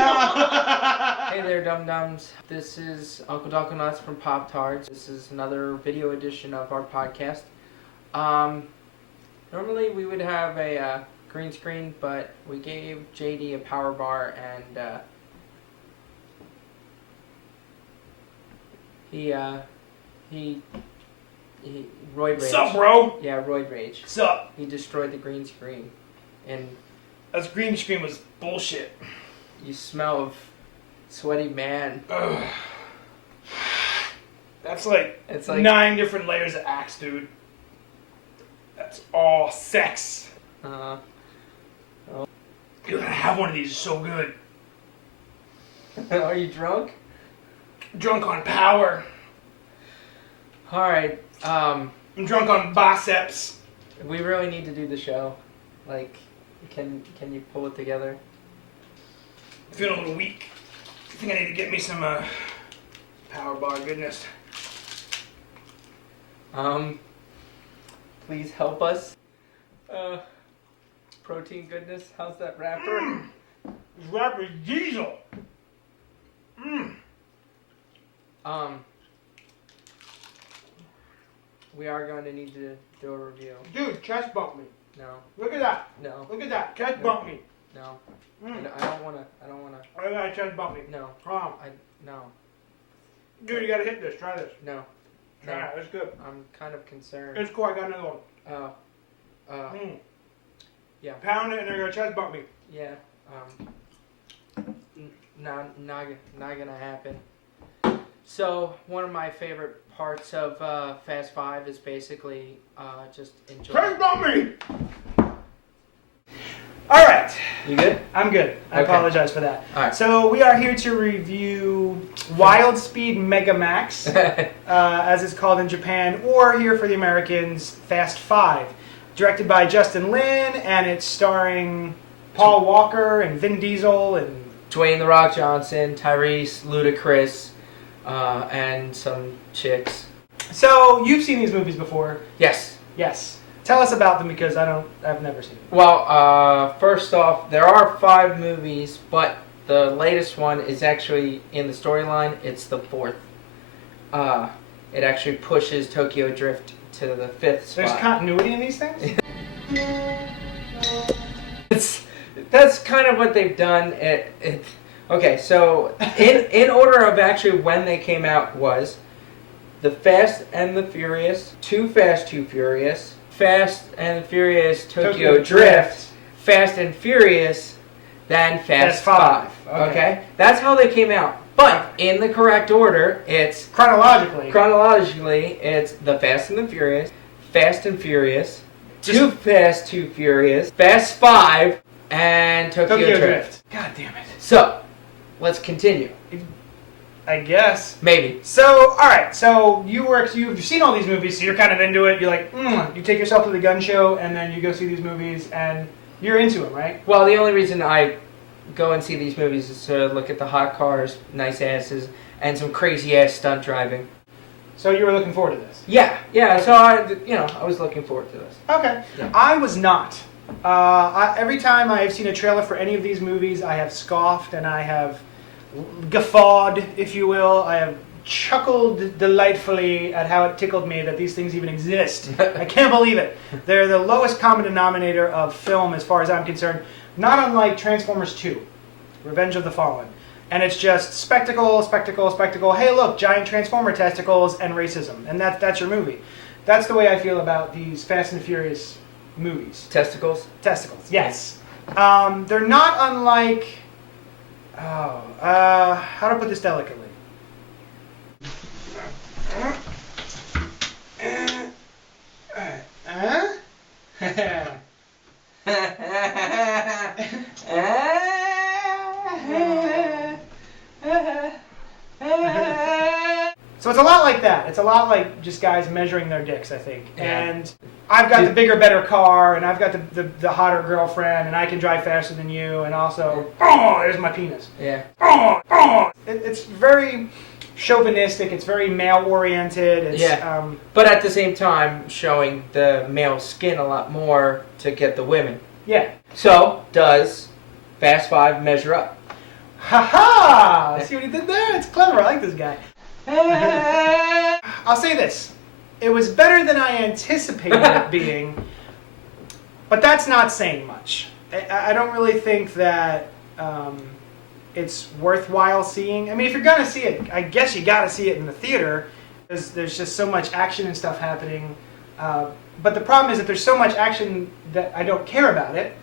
Hey there, dum-dums. This is Uncle Dunklenutz from PopTards. This is another video edition of our podcast. Normally we would have a green screen, but we gave JD a power bar and he roid rage. Sup, bro? Yeah, roid rage. Sup? He destroyed the green screen, and that green screen was bullshit. You smell of sweaty man. Ugh. It's like 9 different layers of Axe, dude. That's all sex. Oh. You gotta have one of these. It's so good. Are you drunk? Drunk on power. All right. I'm drunk on biceps. We really need to do the show. Like, can you pull it together? I'm feeling a little weak. I think I need to get me some power bar goodness. Please help us. Protein goodness. How's that wrapper? This wrapper is diesel. We are going to need to do a review. Dude, chest bump me. No. Look at that. No. Look at that. Chest bump me. No. I don't wanna. I got chest bump me. No. Come on. No. Dude, you gotta hit this. Try this. No. Try it. It's good. I'm kind of concerned. It's cool. I got another one. Yeah. Pound it and they're gonna chest bump me. Yeah. Not gonna happen. So one of my favorite parts of Fast Five is basically just enjoy. Chest bump me. All right. You good? I'm good. I apologize for that. All right. So we are here to review Wild Speed Mega Max, as it's called in Japan, or here for the Americans, Fast Five. Directed by Justin Lin, and it's starring Paul Walker and Vin Diesel and Dwayne The Rock Johnson, Tyrese, Ludacris, and some chicks. So you've seen these movies before? Yes. Yes. Tell us about them because I've never seen them. Well, first off, there are 5 movies, but the latest one is actually in the storyline. It's the 4th. It actually pushes Tokyo Drift to the 5th spot. There's continuity in these things? That's kind of what they've done. Okay, so in order of actually when they came out was The Fast and the Furious, Too Fast, Too Furious, Fast and the Furious Tokyo Drift, Fast and Furious, then Fast 5. Okay? That's how they came out. But in the correct order, it's chronologically, it's The Fast and the Furious, Fast and Furious, Too Fast, Too Furious, Fast 5, and Tokyo Drift. God damn it. So, let's continue. I guess. Maybe. So, alright, so you've seen all these movies, so you're kind of into it. You're like, you take yourself to the gun show, and then you go see these movies, and you're into them, right? Well, the only reason I go and see these movies is to look at the hot cars, nice asses, and some crazy-ass stunt driving. So you were looking forward to this? Yeah, so I was looking forward to this. Okay. Yeah. I was not. Every time I have seen a trailer for any of these movies, I have scoffed and I have guffawed, if you will. I have chuckled delightfully at how it tickled me that these things even exist. I can't believe it. They're the lowest common denominator of film as far as I'm concerned. Not unlike Transformers 2, Revenge of the Fallen. And it's just spectacle, spectacle, spectacle. Hey look, giant Transformer testicles and racism. And that's your movie. That's the way I feel about these Fast and Furious movies. Testicles? Testicles, yes. They're not unlike... how to put this delicately? So it's a lot like that. It's a lot like just guys measuring their dicks, I think. Yeah. And I've got the bigger, better car, and I've got the hotter girlfriend, and I can drive faster than you, and also, there's my penis. Yeah. It's very chauvinistic. It's very male-oriented. Yeah. But at the same time, showing the male skin a lot more to get the women. Yeah. So, does Fast 5 measure up? Ha ha! See what he did there? It's clever. I like this guy. I'll say this. It was better than I anticipated it being, but that's not saying much. I don't really think that it's worthwhile seeing. I mean, if you're going to see it, I guess you got to see it in the theater, because there's just so much action and stuff happening. But the problem is that there's so much action that I don't care about it,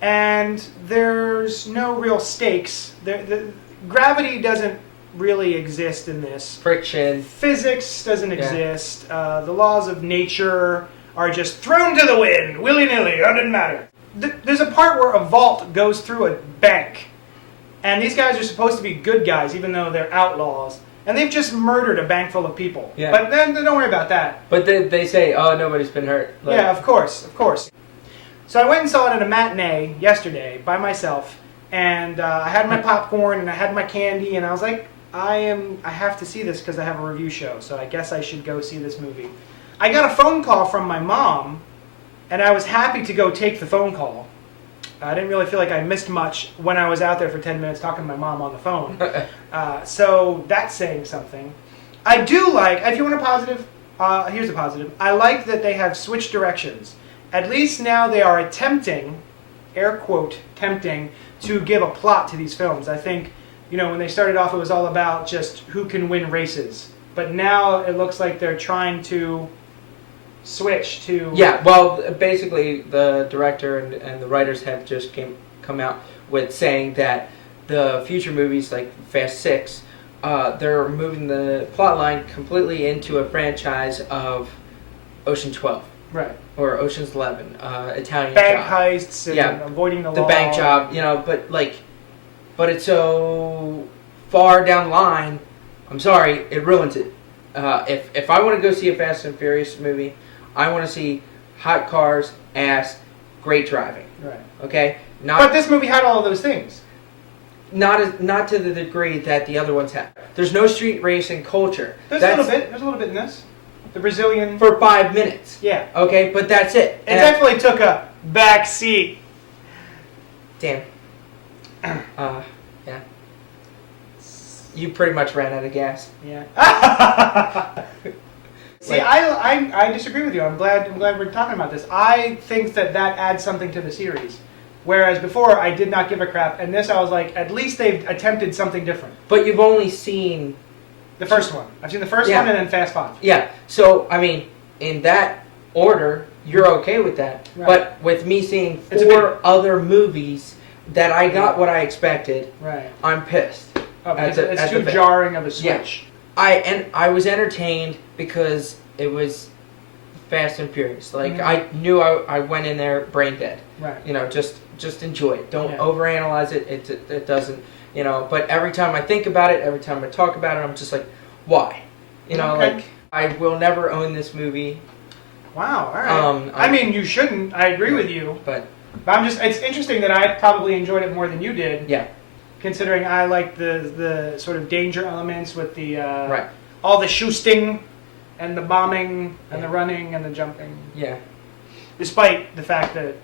and there's no real stakes. The gravity doesn't really exist in this. Friction. Physics doesn't exist. The laws of nature are just thrown to the wind, willy-nilly. It doesn't matter. There's a part where a vault goes through a bank, and these guys are supposed to be good guys, even though they're outlaws. And they've just murdered a bank full of people. Yeah. But then don't worry about that. But they say, oh, nobody's been hurt. Like, yeah, of course. So I went and saw it at a matinee yesterday by myself, and I had my popcorn and I had my candy, and I was like, I have to see this because I have a review show, so I guess I should go see this movie. I got a phone call from my mom, and I was happy to go take the phone call. I didn't really feel like I missed much when I was out there for 10 minutes talking to my mom on the phone. So that's saying something. I do like, if you want a positive, here's a positive. I like that they have switched directions. At least now they are attempting, air quote, tempting, to give a plot to these films. I think, when they started off, it was all about just who can win races. But now it looks like they're trying to switch to... Yeah, well, basically the director and the writers have just come out with saying that the future movies, like Fast 6, they're moving the plot line completely into a franchise of Ocean 12. Right. Or Ocean's 11, Italian bank job. heists and avoiding the law. The bank job, but it's so far down the line, I'm sorry, it ruins it. If I want to go see a Fast and Furious movie, I want to see hot cars, ass, great driving. Right. Okay? But this movie had all of those things. Not to the degree that the other ones have. There's no street racing culture. There's a little bit in this. The Brazilian... For 5 minutes. Yeah. Okay, but that's it. It definitely took a back seat. Damn. Yeah. You pretty much ran out of gas. Yeah. See, I disagree with you. I'm glad we're talking about this. I think that adds something to the series. Whereas before, I did not give a crap. And this, I was like, at least they've attempted something different. But you've only seen... The first one. I've seen the first one and then Fast 5. Yeah. So, I mean, in that order, you're okay with that. Right. But with me seeing 4 other movies that I got what I expected, right. I'm pissed. Oh, it's too jarring of a switch. Yeah. I was entertained because it was Fast and Furious. Like, I knew I went in there brain dead. Right. Just enjoy it. Don't overanalyze it. It doesn't, but every time I think about it, every time I talk about it, I'm just like, why? Like, I will never own this movie. Wow, all right. I mean, you shouldn't. I agree with you. But it's interesting that I probably enjoyed it more than you did. Yeah. Considering I like the sort of danger elements with the right. all the shooting and the bombing and the running and the jumping. Yeah. Despite the fact that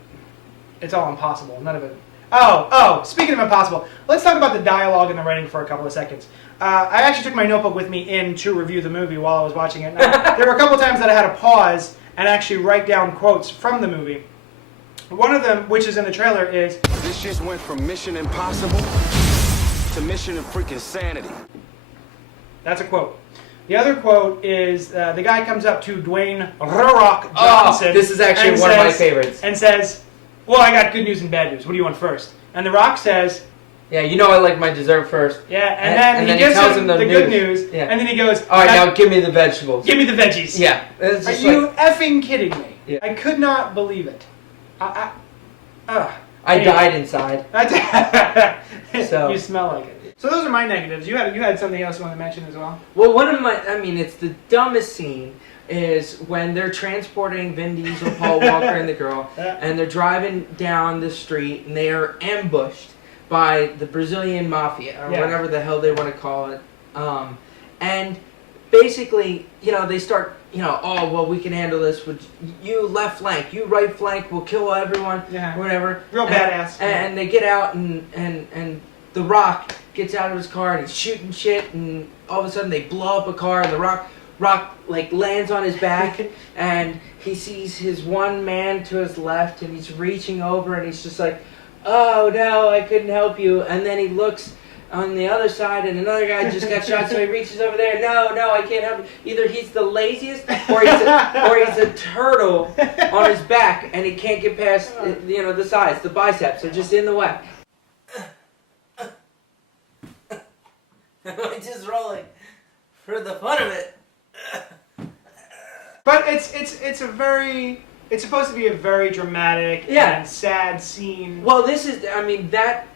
it's all impossible. None of it. Oh, speaking of impossible, let's talk about the dialogue and the writing for a couple of seconds. I actually took my notebook with me in to review the movie while I was watching it. Now, there were a couple of times that I had to pause and actually write down quotes from the movie. One of them, which is in the trailer, is... This just went from Mission Impossible to Mission of freaking Sanity. That's a quote. The other quote is the guy comes up to Dwayne Rock Johnson. Oh, this is actually one of my favorites. And says, well, I got good news and bad news. What do you want first? And The Rock says... Yeah, I like my dessert first. Yeah, and then he gives him the good news. Yeah. And then he goes... All right, now give me the vegetables. Give me the veggies. Yeah. Are you effing kidding me? Yeah. I could not believe it. I died inside. So. You smell like it. So those are my negatives. You had something else you want to mention as well? Well, it's the dumbest scene is when they're transporting Vin Diesel, Paul Walker, and the girl, and they're driving down the street, and they are ambushed by the Brazilian mafia, or whatever the hell they want to call it. And basically, they start, oh, well, we can handle this with you left flank, you right flank, we'll kill everyone, whatever. Real badass. And they get out, and The Rock gets out of his car and he's shooting shit, and all of a sudden they blow up a car, and the rock like lands on his back, and he sees his one man to his left, and he's reaching over, and he's just like, oh no, I couldn't help you. And then he looks on the other side, and another guy just got shot, so he reaches over there. No, I can't help you. Either he's the laziest, or he's a turtle on his back, and he can't get past, the sides. The biceps are just in the way. I'm just rolling for the fun of it. But it's supposed to be a very dramatic and sad scene. Well, that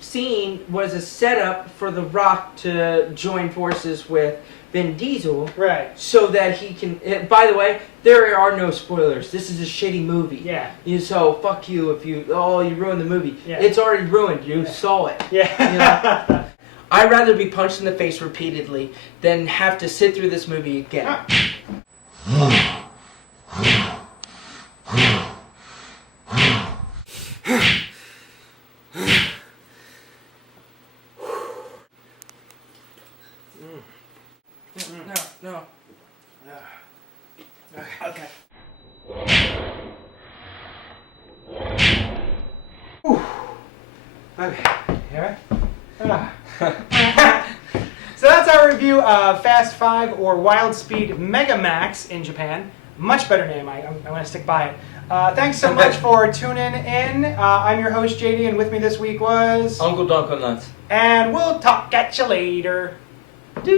scene was a setup for The Rock to join forces with Vin Diesel. Right. So that he can... By the way, there are no spoilers. This is a shitty movie. Yeah. So, fuck you if you ruined the movie. Yeah. It's already ruined. You saw it. Yeah. I'd rather be punched in the face repeatedly than have to sit through this movie again. No. Okay. Okay. Here. So that's our review of Fast 5 or Wild Speed Mega Max in Japan. Much better name. I'm going to stick by it. Thanks so much for tuning in. I'm your host, JD, and with me this week was... Uncle Dunklenutz. And we'll talk at you later. That's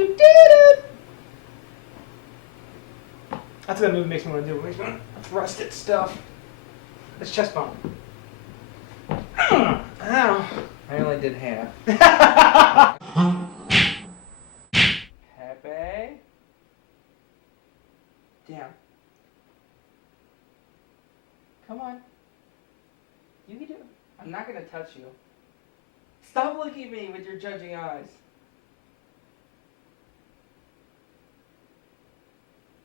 what that movie makes me want to do. It makes me want to thrust at stuff. It's chest bump. Ow. I only did half. Happy. Down. Come on. You can do it. I'm not going to touch you. Stop looking at me with your judging eyes.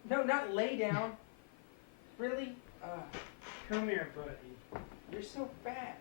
No, not lay down. Really? Come here, buddy. You're so fat.